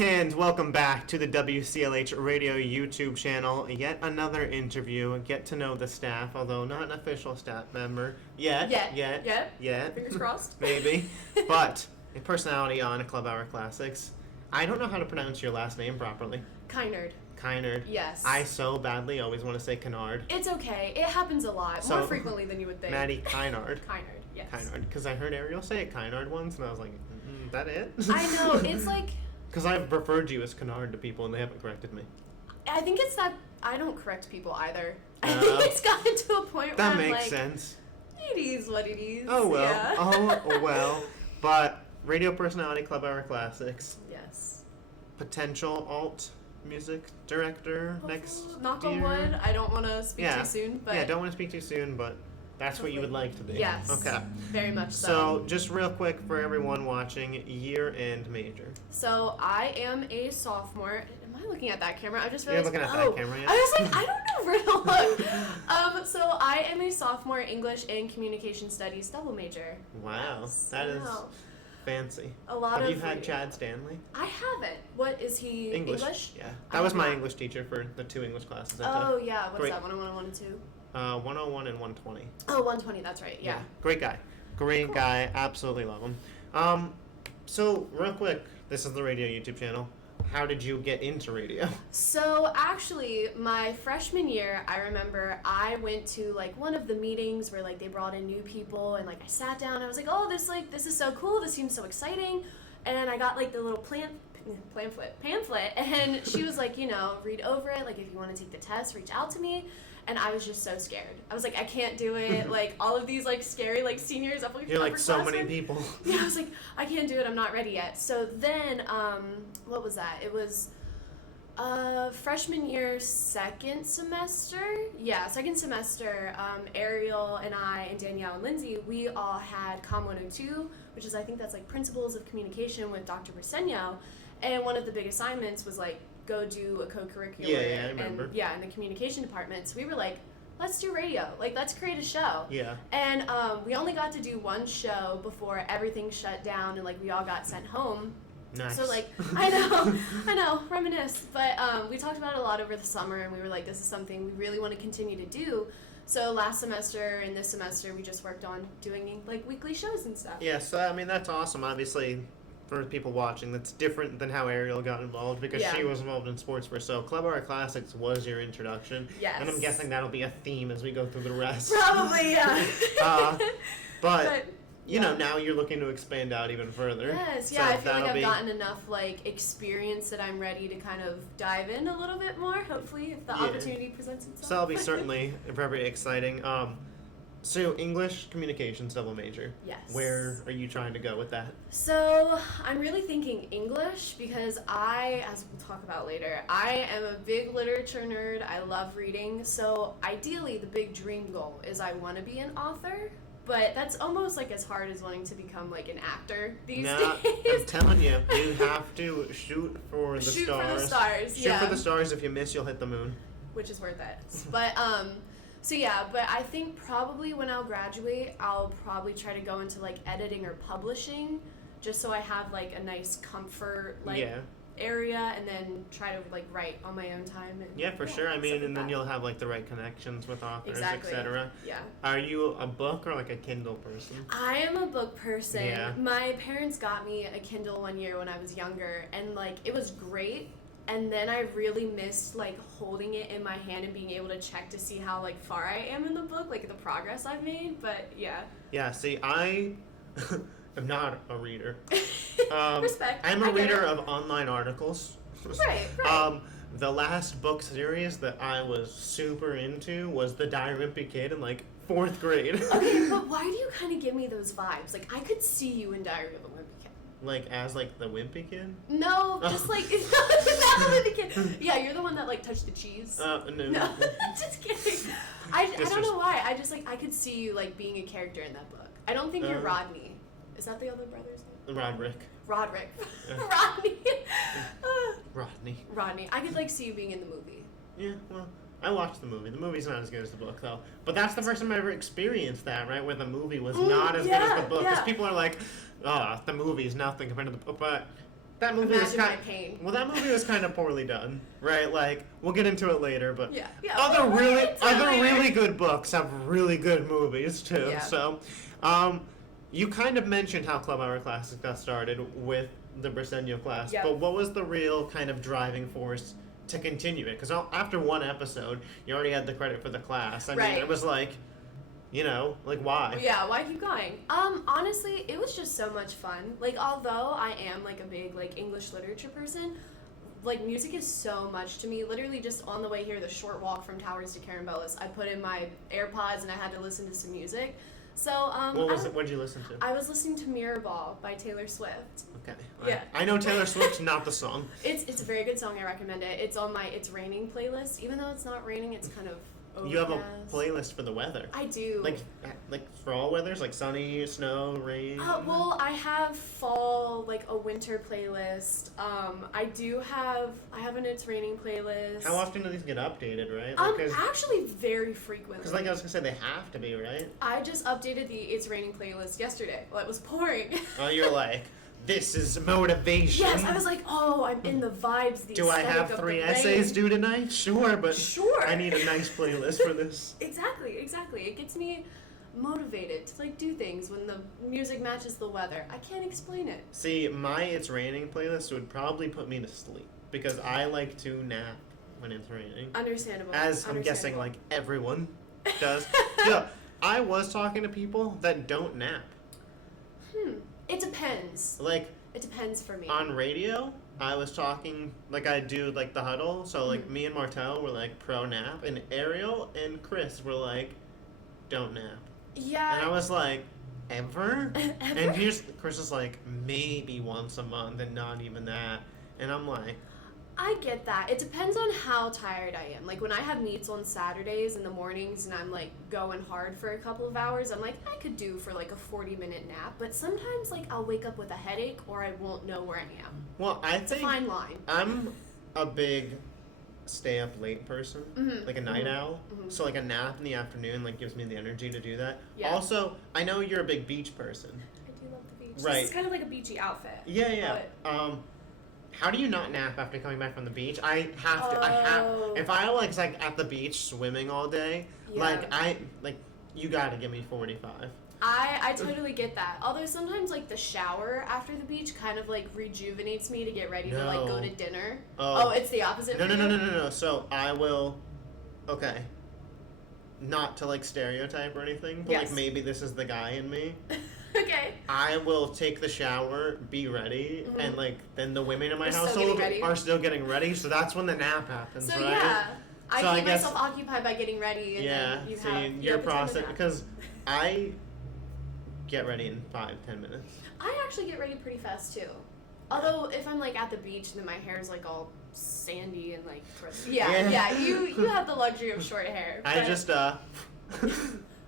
And welcome back to the WCLH radio YouTube channel. Yet another interview. Get to know the staff, although not an official staff member yet. Yet. Fingers crossed. Maybe. But a personality on Club Hour Classics. I don't know how to pronounce your last name properly. Kinard. Kinard. Yes. I so badly always want to say Kinard. It's okay. It happens a lot. More frequently than you would think. Maddy Kinard. Kinard, yes. Kinard. Because I heard Ariel say it Kinard once, and I was like, is that it? I know. It's like... Because I've referred you as Kinard to people, and they haven't corrected me. I think it's that I don't correct people either. I think it's gotten to a point where I'm like... That makes sense. It is what it is. Oh, well. Yeah. Oh, well. But radio personality, Club Hour Classics. Yes. Potential alt music director next Knock year. on wood. I don't want to speak too soon, but... Yeah, don't want to speak too soon, but that's what you would like to be. Yes. Okay. Very much so. So, just real quick for everyone watching, year and major. So, I am a sophomore. Am I looking at that camera? I just realized... You're looking at that camera, yeah. I was like, I don't know where to look. So, I am a sophomore English and Communication Studies double major. Wow. Yes. That is fancy. Have you had Chad Stanley? I haven't. What, is he English? Yeah. That was my English teacher for the 2 English classes I took. Oh, yeah. What's that, 101 and 102? 101 and 120. Oh, 120, that's right, yeah. Great guy. Great guy. Absolutely love him. So, real quick, this is the radio YouTube channel. How did you get into radio? So, actually, my freshman year, I remember I went to, like, one of the meetings where, like, they brought in new people, and, like, I sat down, and I was like, oh, this is so cool, this seems so exciting, and I got, like, the little pamphlet, and she was like, read over it, like, if you want to take the test, reach out to me. And I was just so scared. I was like, I can't do it. Like, all of these, like, scary, like, seniors up. You're like so many people. Yeah, I was like, I can't do it. I'm not ready yet. So then, what was that? It was freshman year, second semester. Yeah, second semester. Ariel and I and Danielle and Lindsay, we all had Com 102, which is, I think that's, like, Principles of Communication with Dr. Briseño. And one of the big assignments was, like, go do a co-curricular. Yeah, I remember. And, in the communication department. So we were like, let's do radio. Like, let's create a show. Yeah. And we only got to do one show before everything shut down and, like, we all got sent home. Nice. So, like, I know, reminisce. But we talked about it a lot over the summer, and we were like, this is something we really want to continue to do. So last semester and this semester, we just worked on doing, like, weekly shows and stuff. Yeah, so, I mean, that's awesome. Obviously, for people watching, that's different than how Ariel got involved because she was involved in sports for so. Club Hour Classics was your introduction. Yes. And I'm guessing that'll be a theme as we go through the rest. Probably, yeah. But you know, now you're looking to expand out even further. Yes, yeah, so I feel like I've gotten enough, like, experience that I'm ready to kind of dive in a little bit more, hopefully, if the opportunity presents itself. So that'll be certainly very exciting. So, English Communications double major. Yes. Where are you trying to go with that? So, I'm really thinking English because as we'll talk about later, I am a big literature nerd. I love reading. So, ideally, the big dream goal is I want to be an author. But that's almost, like, as hard as wanting to become, like, an actor these days. I'm telling you, you have to shoot for the stars. Shoot for the stars, Shoot for the stars. If you miss, you'll hit the moon. Which is worth it. But, so yeah, but I think probably when I'll graduate, I'll probably try to go into, like, editing or publishing, just so I have, like, a nice comfort, like, area, and then try to, like, write on my own time. And, for sure. I mean, and then you'll have, like, the right connections with authors, etc. Yeah. Are you a book or, like, a Kindle person? I am a book person. Yeah. My parents got me a Kindle one year when I was younger, and, like, it was great. And then I really missed, like, holding it in my hand and being able to check to see how, like, far I am in the book, like, the progress I've made. But, yeah. Yeah, see, I am not a reader. Respect. I'm a reader of online articles. Right. The last book series that I was super into was The Diary of a Wimpy Kid in, like, 4th grade. Okay, but why do you kind of give me those vibes? Like, I could see you in Diary of a Wimpy Kid. Like, as, like, the wimpy kid? No, just, like, it's not the wimpy kid. Yeah, you're the one that, like, touched the cheese. No. Just kidding. I don't know why. I just, like, I could see you, like, being a character in that book. I don't think you're Rodney. Is that the other brother's name? Roderick. Rodney. I could, like, see you being in the movie. Yeah, well, I watched the movie. The movie's not as good as the book, though. But that's the first time I ever experienced that, right? Where the movie was not as good as the book. Because people are like, the movie's nothing compared to the book. But that movie imagine my pain. Well, that movie was kind of poorly done, right? Like, we'll get into it later, but other later. really good books have really good movies too. Yeah. So, you kind of mentioned how Club Hour Classics got started with the Briseño class, but what was the real kind of driving force to continue it? Because after one episode, you already had the credit for the class. I mean, it was like, you know, like, why? Yeah, why keep going? Honestly, it was just so much fun. Like, although I am, like, a big, like, English literature person, like, music is so much to me. Literally, just on the way here, the short walk from Towers to Carambelas, I put in my AirPods and I had to listen to some music. So, what did you listen to? I was listening to Mirrorball by Taylor Swift. Okay. Yeah. I know Taylor Swift, not the song. It's a very good song. I recommend it. It's on my It's Raining playlist. Even though it's not raining, it's kind of overcast. You have a playlist for the weather. I do. Like for all weathers, like sunny, snow, rain. Well, I have fall, like a winter playlist. I have an It's Raining playlist. How often do these get updated, right? Actually very frequently. Because like I was gonna say, they have to be, right? I just updated the It's Raining playlist yesterday. Well, it was pouring. Oh, you're like, this is motivation. Yes, I was like, oh, I'm in the vibes. The Do I have 3 essays due tonight? Sure, but I need a nice playlist for this. Exactly. It gets me motivated to like do things when the music matches the weather. I can't explain it. See, my It's Raining playlist would probably put me to sleep because I like to nap when it's raining. Understandable. I'm guessing like everyone does. Yeah, I was talking to people that don't nap. It depends. Like, it depends for me. On radio, I was talking, like I do like the huddle, so like me and Martel were like pro nap, and Ariel and Chris were like, don't nap. Yeah. And I was like, ever? And Chris is like, maybe once a month, and not even that. And I'm like, I get that. It depends on how tired I am. Like when I have meets on Saturdays in the mornings and I'm like going hard for a couple of hours, I'm like, I could do for like a 40-minute nap. But sometimes like I'll wake up with a headache or I won't know where I am. Well, It's a fine line. I'm a big stay up late person, like a night owl. So like a nap in the afternoon like gives me the energy to do that. Yeah. Also, I know you're a big beach person. I do love the beach. Right. This is kind of like a beachy outfit. Yeah. How do you not nap after coming back from the beach? I have to. If I like at the beach swimming all day, you gotta give me 45. I totally get that. Although sometimes like the shower after the beach kind of like rejuvenates me to get ready to like go to dinner. Oh, it's the opposite. No. So I will. Okay. Not to like stereotype or anything, but like maybe this is the guy in me. Okay. I will take the shower, be ready, and like then the women in my household are still getting ready, so that's when the nap happens, so, right? Yeah. I keep myself occupied by getting ready, and then you have your process because I get ready in 5-10 minutes. I actually get ready pretty fast too. Although if I'm like at the beach, then my hair is like all sandy and like crispy. Yeah. You have the luxury of short hair. I just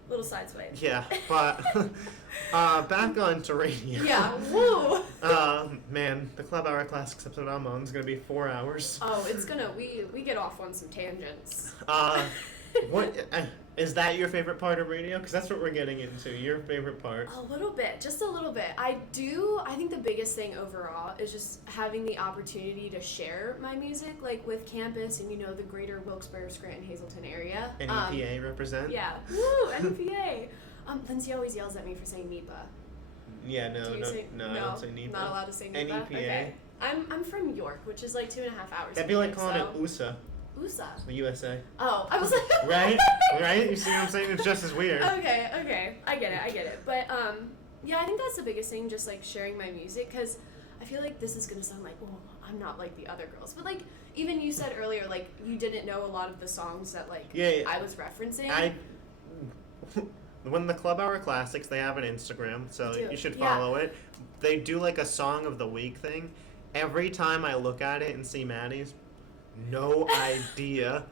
little side swipe. Yeah, but back on to radio. Yeah, woo! Man, the Club Hour Classics episode I'm on is gonna be 4 hours. Oh, it's gonna, we get off on some tangents. What, is that your favorite part of radio? Because that's what we're getting into, your favorite part. A little bit, just a little bit. I think the biggest thing overall is just having the opportunity to share my music, like with campus and, the greater Wilkes-Barre, Scranton, Hazleton area. NEPA represent? Yeah, woo, NEPA. Lindsay always yells at me for saying NEPA. Yeah, no, I don't say NEPA. Not allowed to say NEPA? NEPA. Okay. I'm from York, which is like 2.5 hours. That'd be like calling it USA. USA? The USA. Oh, I was like... Right? You see what I'm saying? It's just as weird. Okay. I get it. But, yeah, I think that's the biggest thing, just, like, sharing my music, because I feel like this is going to sound like, oh, I'm not like the other girls. But, like, even you said earlier, like, you didn't know a lot of the songs that, like, I was referencing. When the Club Hour Classics, they have an Instagram, so you should follow it. They do, like, a Song of the Week thing. Every time I look at it and see Maddy's, no idea.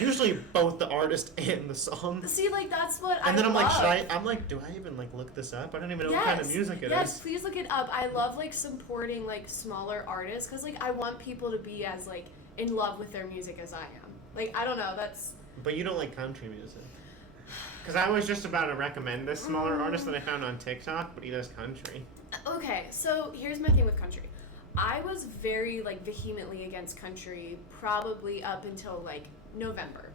Usually both the artist and the song. See, like, that's what And then I'm love. like, do I even, like, look this up? I don't even know what kind of music it is. Yes, please look it up. I love, like, supporting, like, smaller artists, because, like, I want people to be as, like, in love with their music as I am. Like, I don't know, that's... But you don't like country music. Because I was just about to recommend this smaller artist that I found on TikTok, but he does country. Okay, so here's my thing with country. I was very like vehemently against country probably up until like November.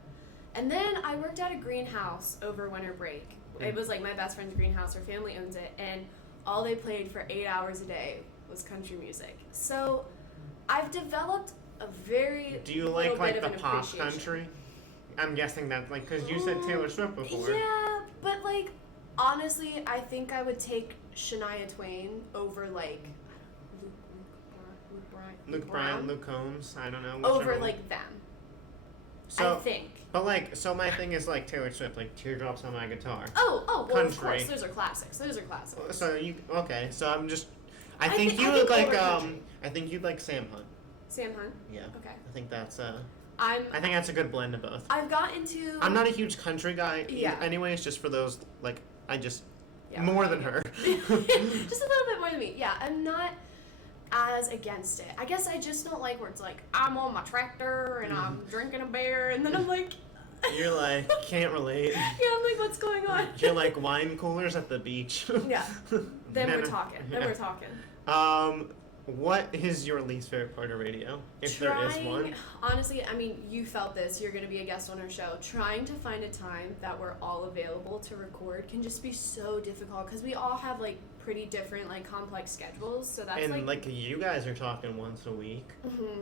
And then I worked at a greenhouse over winter break. It was like my best friend's greenhouse. Her family owns it, and all they played for 8 hours a day was country music. So I've developed a very Do you little like bit the of an pop appreciation. country? I'm guessing that like because you said Taylor Swift before. Yeah, but like honestly, I think I would take Shania Twain over like Luke Bryan, Luke Combs. I don't know. over whichever one. like them. So, I think. But like, so my thing is like Taylor Swift, like Teardrops on My Guitar. Oh, well, of Country. course, those are classics. So you okay? So I'm just. I I think think- you I would think like over country. I think you'd like Sam Hunt. Sam Hunt. Yeah. Okay. I think that's I think that's a good blend of both. I've got into. I'm not a huge country guy. Yeah. Anyways, just for those like I just Yeah, more okay. than her. Just a little bit more than me. Yeah, I'm not as against it. I guess I just don't like where it's like I'm on my tractor and I'm drinking a beer and then I'm like. You're like can't relate. Yeah, I'm like, what's going on? You're like wine coolers at the beach. Yeah. Then No, we're no. talking. Then Yeah. we're talking. What is your least favorite part of radio, if there is one? Honestly, I mean, you felt this. You're going to be a guest on our show. Trying to find a time that we're all available to record can just be so difficult because we all have like pretty different, like complex schedules. So that's And like you guys are talking once a week,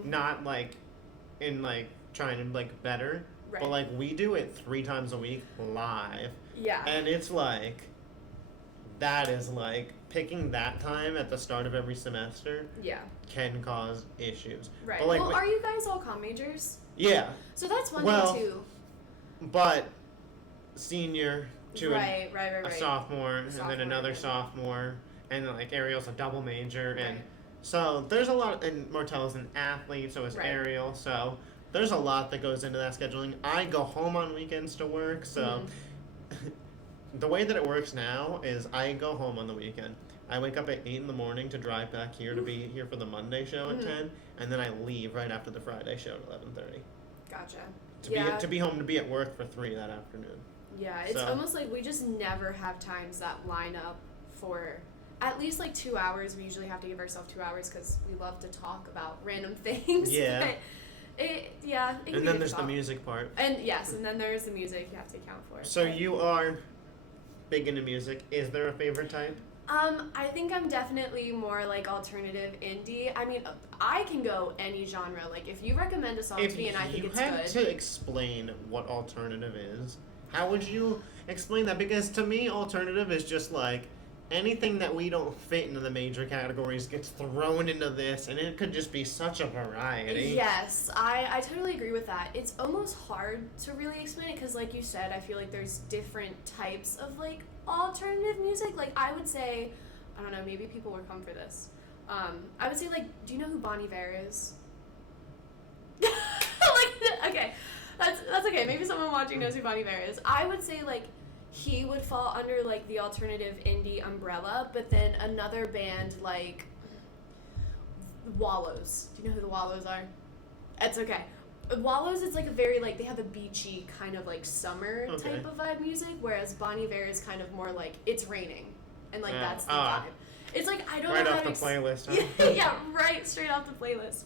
not like in like trying to like better, Right. but like we do it 3 times a week live, yeah. and it's like that is like picking that time at the start of every semester Yeah. can cause issues. Right. But like well, are you guys all comm majors? yeah, So that's one Well, thing too. but senior to Right. a sophomore, and Sophomore, then another yeah. sophomore, and then like Ariel's a double major, and Right. so there's a lot. And Martella's an athlete, so is Right. Ariel. So there's a lot that goes into that scheduling. I go home on weekends to work, so the way that it works now is I go home on the weekend. I wake up at 8 in the morning to drive back here to be here for the Monday show at 10, and then I leave right after the Friday show at 11:30 Gotcha. to be home to be at work for 3 that afternoon. Yeah, it's So- almost like we just never have times that line up for at least like 2 hours. We usually have to give ourselves 2 hours because we love to talk about random things. Yeah. But it can And be then there's the difficult. music part. And yes, and then there's the music you have to account for. So But, you are big into music. Is there a favorite type? I think I'm definitely more like alternative indie. I mean, I can go any genre. Like if you recommend a song If to me and I think you it's had good. to explain what alternative is, how would you explain that? Because to me, alternative is just like anything that we don't fit into the major categories gets thrown into this, and it could just be such a variety. Yes, I totally agree with that. It's almost hard to really explain it because, like you said, I feel like there's different types of like alternative music. Like I would say, I don't know, maybe people will come for this. I would say like, do you know who Bon Iver is? Like, okay, that's okay. Maybe someone watching knows who Bon Iver is. I would say like he would fall under like the alternative indie umbrella, but then another band like Wallows. Do you know who the Wallows are? It's okay. Wallows, it's like a very like they have a beachy kind of like summer Okay. type of vibe music, whereas Bon Iver is kind of more like it's raining, and like that's the ah. vibe. It's like I don't Right know how off to the playlist, huh? yeah, right, straight off the playlist.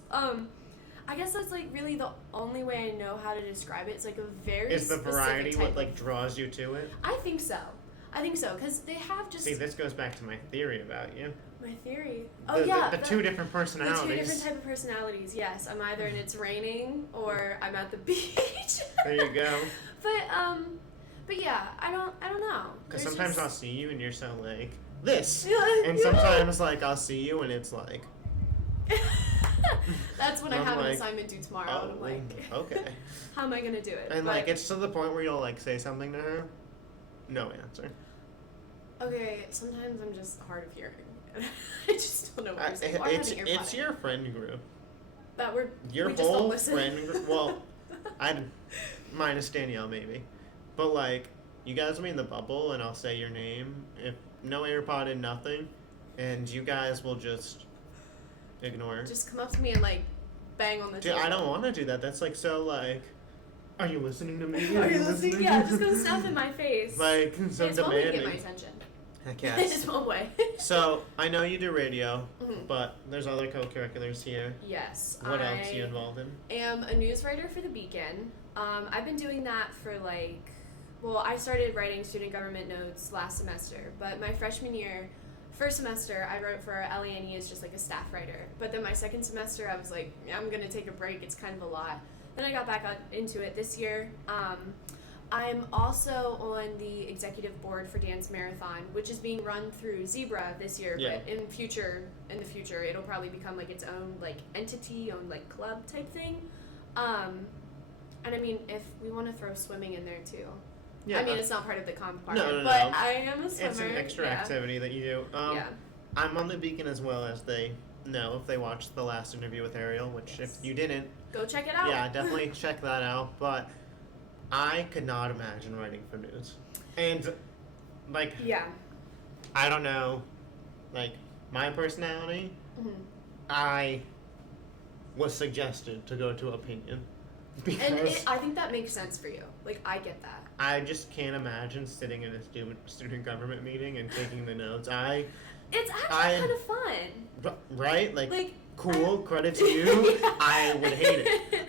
I guess that's like really the only way I know how to describe it. It's like a very Is the specific variety type what of- like draws you to it? I think so, because they have just See, this goes back to my theory about you. my theory. The, Oh yeah, the two different the personalities. two different type of personalities. Yes, I'm either and it's raining or I'm at the beach. There you go. But yeah, I don't know. Because There's sometimes just- I'll see you and you're so like this, Yeah, and yeah. sometimes like I'll see you and it's like. That's when I I'm have an like, assignment due tomorrow, and I'm like, okay. how am I gonna do it? And But- like it's to the point where you'll like say something to her, no answer. Okay, sometimes I'm just hard of hearing. I just don't know what you're saying. Or I have It's an ear it's pod your friend group. that we're Your we just don't whole listen. friend group. Well, I'd minus Danielle maybe, but like you guys will be in the bubble and I'll say your name if no AirPod and nothing, and you guys will just ignore. Just come up to me and like bang on the Dude, table. I don't want to do that. That's like so like. Are you listening to me? Are you listening? Yeah, just gonna snap in my face. Like so It's one way to demanding. get my attention. Heck yes. It's one way. So, I know you do radio, Mhm. but there's other co-curriculars here. Yes. What else are you involved in? I am a news writer for the Beacon. I've been doing that for I started writing student government notes last semester, but my freshman year, first semester, I wrote for LENE as just like a staff writer. But then my second semester, I was like, I'm gonna take a break. It's kind of a lot. Then I got back into it this year. I'm also on the executive board for Dance Marathon, which is being run through Zebra this year. Yeah. But in the future, it'll probably become like its own like entity, own like club type thing. And I mean, if we want to throw swimming in there too. Yeah. I mean, it's not part of the comp part, No. but I am a swimmer. It's an extra activity that you do. Yeah. I'm on the Beacon as well, as they know if they watched the last interview with Ariel, which if you didn't, Go check it out. yeah, definitely check that out. But I could not imagine writing for news. And, like, Yeah. I don't know, like, my personality, hmm I was suggested to go to opinion. And Because I think that makes sense for you. Like, I get that. I just can't imagine sitting in a student government meeting and taking the notes. It's actually kind of fun. Right? Like, cool, credit to you. Yeah. I would hate it.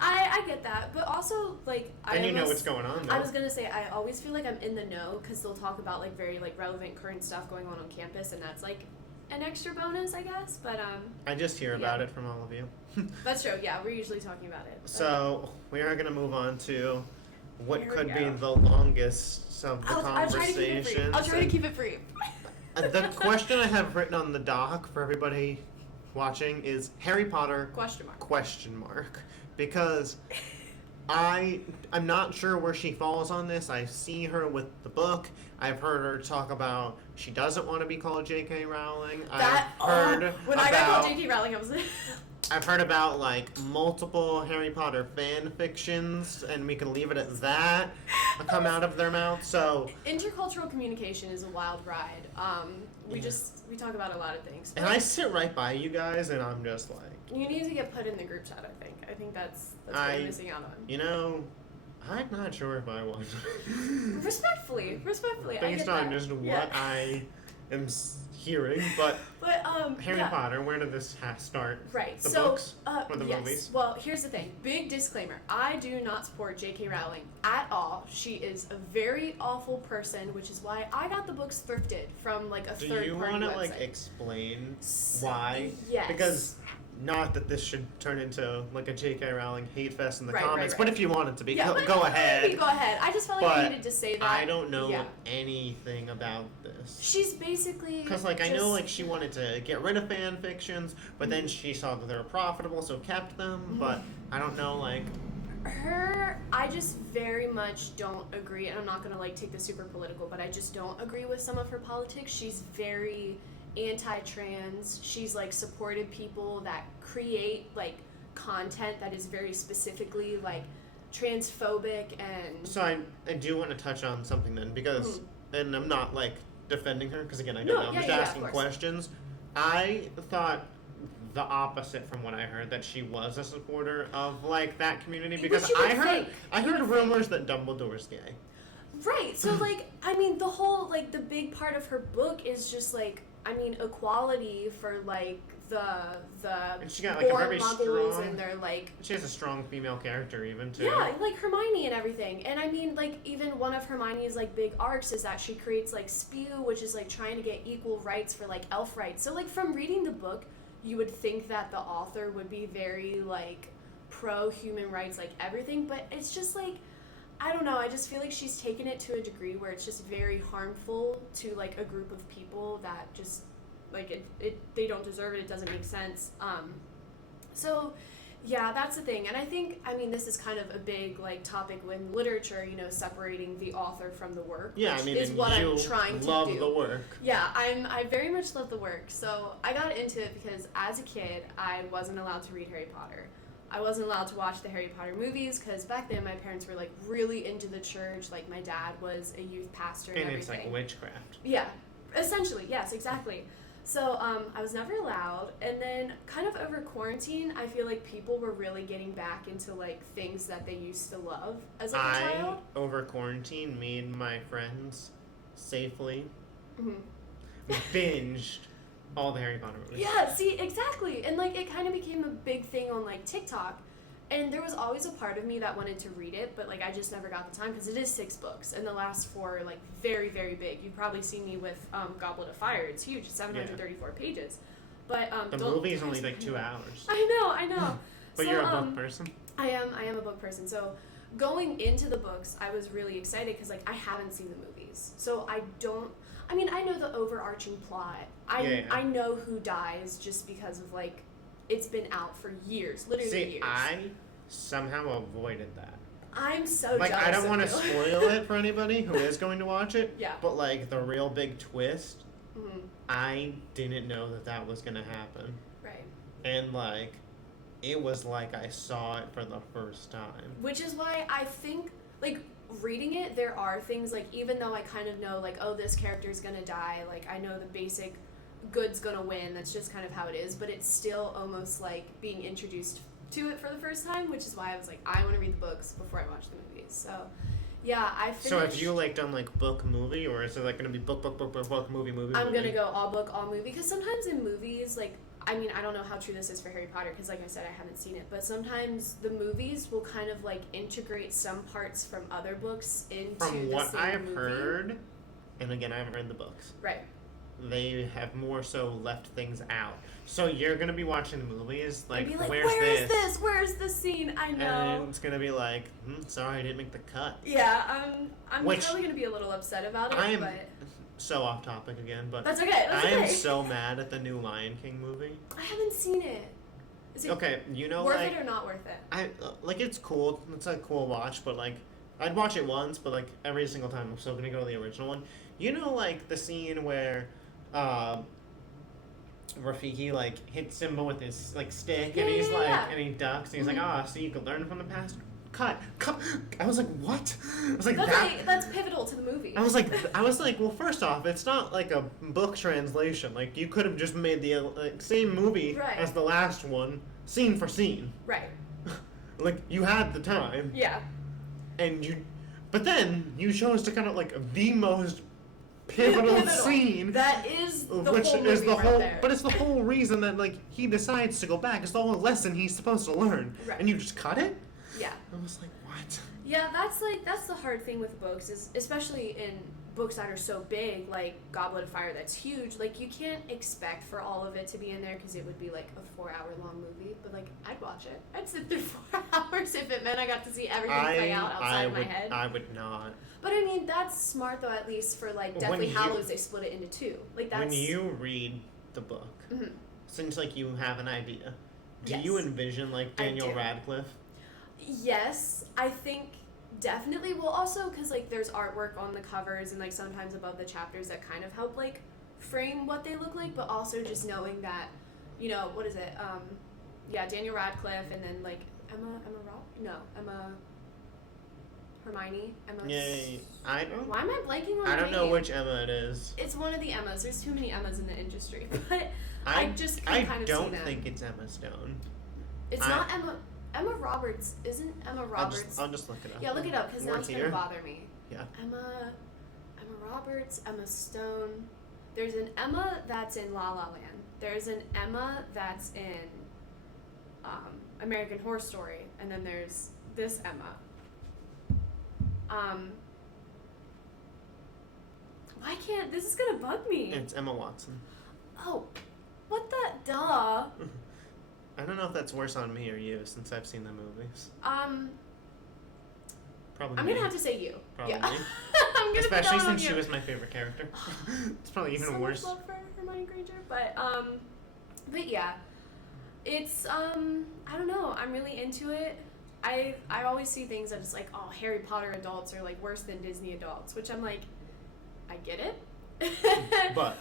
I get that, but also like And you know what's going on, though. I was gonna say I always feel like I'm in the know because they'll talk about like very like relevant current stuff going on campus, and that's like an extra bonus, I guess. But I just hear about it from all of you. that's true. Yeah, we're usually talking about it. So we are gonna move on to what Here we could be go. the longest of the I'll try to keep it brief. conversations. I'll try to keep it brief. The question I have written on the doc for everybody watching is Harry Potter ? Question mark. Because I'm not sure where she falls on this. I see her with the book. I've heard her talk about she doesn't want to be called J.K. Rowling. When I got called J.K. Rowling, I was like. I've heard about like multiple Harry Potter fan fictions, and we can leave it at that. Come out of their mouth. So Intercultural communication is a wild ride. We talk about a lot of things. and I sit right by you guys, and I'm just like, You need to get put in the group chat. I think that's what you're missing out on. you know, I'm not sure if I want. Respectfully, I Based get on that. just what Yeah. I am hearing, but Harry yeah. Potter, where did this start? Right. The so, books or the yes. movies? Well, here's the thing. Big disclaimer. I do not support J.K. Rowling at all. She is a very awful person, which is why I got the books thrifted from like a Do third-party you website. want to like explain why? Yes. Because not that this should turn into like a J.K. Rowling hate fest in the Right, comments, right, but right. if you want it to be, Yeah, go ahead. Go ahead. I just felt like But I needed to say that. I don't know Yeah. anything about this. She's basically Because like I know just- like she wanted to get rid of fan fictions, but then she saw that they were profitable, so kept them. But I don't know like. I just very much don't agree, and I'm not gonna like take this super political, but I just don't agree with some of her politics. She's very anti-trans. She's like supported people that create like content that is very specifically like transphobic and. So I do want to touch on something then because, and I'm not like defending her because again I don't know. I'm just asking questions. I thought the opposite from what I heard, that she was a supporter of like that community, because I heard rumors that Dumbledore's gay. Right. So like I mean the whole like the big part of her book is just like I mean equality for like the And she got like a born very muggles strong. and they're like She has a strong female character even too. yeah, like Hermione and everything. And I mean like even one of Hermione's like big arcs is that she creates like Spew, which is like trying to get equal rights for like elf rights. So like from reading the book, you would think that the author would be very like pro human rights, like everything, but it's just like I don't know, I just feel like she's taken it to a degree where it's just very harmful to like a group of people that just like they don't deserve it, it doesn't make sense. So yeah, that's the thing. And I think I mean this is kind of a big like topic when literature, you know, separating the author from the work. Yeah, which I mean, is what you I'm trying to love do. the work. Yeah, I very much love the work. So I got into it because as a kid, I wasn't allowed to read Harry Potter. I wasn't allowed to watch the Harry Potter movies because back then my parents were like really into the church. Like my dad was a youth pastor and everything. It's like witchcraft. Yeah, essentially, yes, exactly. So I was never allowed, and then kind of over quarantine, I feel like people were really getting back into like things that they used to love as like a child. Over quarantine, me and my friends safely binged all the Harry Potter movies. Yeah, see, exactly. And, like, it kind of became a big thing on, like, TikTok. And there was always a part of me that wanted to read it, but, like, I just never got the time because it is 6 books. And the last 4 are, like, very, very big. You've probably seen me with Goblet of Fire. It's huge. It's 734 pages. But the movie is only, like, 2 hours. I know. But so, you're a book person? I am a book person. So going into the books, I was really excited because, like, I haven't seen the movies. So I know the overarching plot. I know who dies just because of, like, it's been out for years, literally years. I somehow avoided that. I'm so like, jealous I don't want to of you. spoil it for anybody who is going to watch it. Yeah. But, like, the real big twist, I didn't know that was going to happen. Right. And, like, it was like I saw it for the first time. Which is why I think, like, reading it, there are things, like, even though I kind of know, like, oh, this character's gonna die, like, I know the basic good's gonna win, that's just kind of how it is, but it's still almost like being introduced to it for the first time, which is why I was like, I want to read the books before I watch the movies. So, yeah, I finished. So have you, like, done, like, book, movie, or is it, like, gonna be book, movie, I'm gonna go all book, all movie, because sometimes in movies, like, I mean, I don't know how true this is for Harry Potter, because, like I said, I haven't seen it, but sometimes the movies will kind of, like, integrate some parts from other books into the same movie. From what I've heard, and again, I haven't read the books. Right. They have more so left things out. So you're gonna be watching the movies, like, be like, where's this? Where's this scene? I know. And it's gonna be like, sorry, I didn't make the cut. Yeah, I'm probably gonna be a little upset about it, but so off topic again, but that's okay. I am so mad at the new Lion King movie. I haven't seen it. Is it okay? You know, worth like, it or not worth it? Like, it's cool. It's a cool watch, but, like, I'd watch it once, but, like, every single time I'm still gonna go to the original one. You know, like, the scene where Rafiki, like, hits Simba with his, like, stick, and he's like, and he ducks, and he's like, so you can learn from the past. Cut. I was like, what? I was like, that's pivotal to the movie. I was like, well, first off, it's not like a book translation. Like, you could have just made the same movie as the last one, scene for scene. Right. Like, you had the time. Yeah. But then you chose to kind of, like, the most pivotal scene. That is the which whole movie is the whole, there. but it's the whole reason that, like, he decides to go back. It's the whole lesson he's supposed to learn, and you just cut it. Yeah. I was like, what? Yeah, that's the hard thing with books, is especially in books that are so big, like Goblet of Fire, that's huge. Like, you can't expect for all of it to be in there because it would be like a 4-hour-long movie. But, like, I'd watch it. I'd sit through 4 hours if it meant I got to see everything play out outside my head. I would not. But I mean, that's smart though. At least for like Deathly Hallows, they split it into 2. Like, that's when you read the book. Since, like, you have an idea, do you envision, like, Daniel Radcliffe? Yes, I think definitely. Well, also because, like, there's artwork on the covers and, like, sometimes above the chapters that kind of help, like, frame what they look like, but also just knowing that, you know, what is it? Daniel Radcliffe, and then, like, Emma Hermione. Yay! I don't. Why am I blanking on I don't her know name? which Emma it is. It's one of the Emmas. There's too many Emmas in the industry, but I just can kind of see don't them. think it's Emma Stone. It's not Emma. Emma Roberts isn't Emma Roberts. I'll just look it up. Yeah, look it up because now it's gonna bother me. Yeah. Emma Roberts, Emma Stone. There's an Emma that's in La La Land. There's an Emma that's in American Horror Story, and then there's this Emma. Why can't this is gonna bug me? It's Emma Watson. Oh, what the duh? I don't know if that's worse on me or you, since I've seen the movies. Probably. I'm gonna have to say you. Probably. Yeah. I'm gonna especially since she was my favorite character. It's probably even so worse. Much love for Hermione Granger, but yeah, it's I don't know. I'm really into it. I always see things that it's like, oh, Harry Potter adults are like worse than Disney adults, which I'm like, I get it. But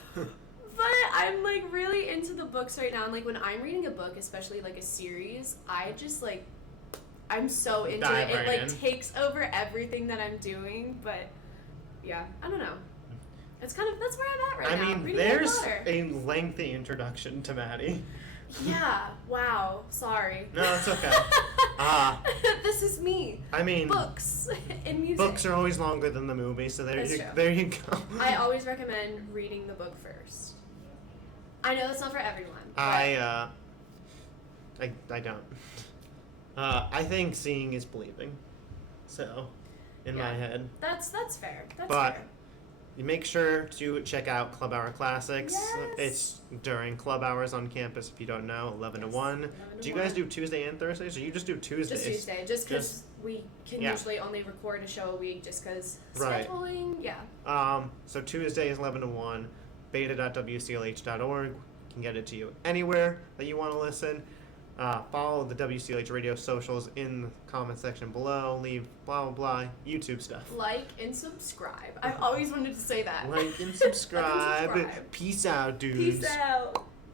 I'm like really into the books right now, and like when I'm reading a book, especially like a series, I just like I'm so into dive it. Right it like in. takes over everything that I'm doing. But yeah, I don't know. It's kind of that's where I'm at right now. I mean, there's a lengthy introduction to Maddy. Yeah. Wow. Sorry. No, it's okay. This is me. I mean, Books and music. books are always longer than the movie, so That's true. there you go. I always recommend reading the book first. I know that's not for everyone. But I don't. I think seeing is believing. So, in my head. That's fair. That's But fair. you make sure to check out Club Hour Classics. Yes. It's during club hours on campus, if you don't know, 11 to Yes, 1. 11 to Do you guys 1. do Tuesday and Thursdays, or you just do Tuesdays? Just Tuesday, just because we can yeah. usually only record a show a week, just because Right. scheduling. Yeah. So Tuesday is 11 to 1, beta.wclh.org. You can get it to you anywhere that you want to listen. Follow the WCLH radio socials in the comment section below. Leave blah, blah, blah, YouTube stuff. Like and subscribe. I've always wanted to say that. Like and subscribe. Like and subscribe. Peace out, dudes. Peace out.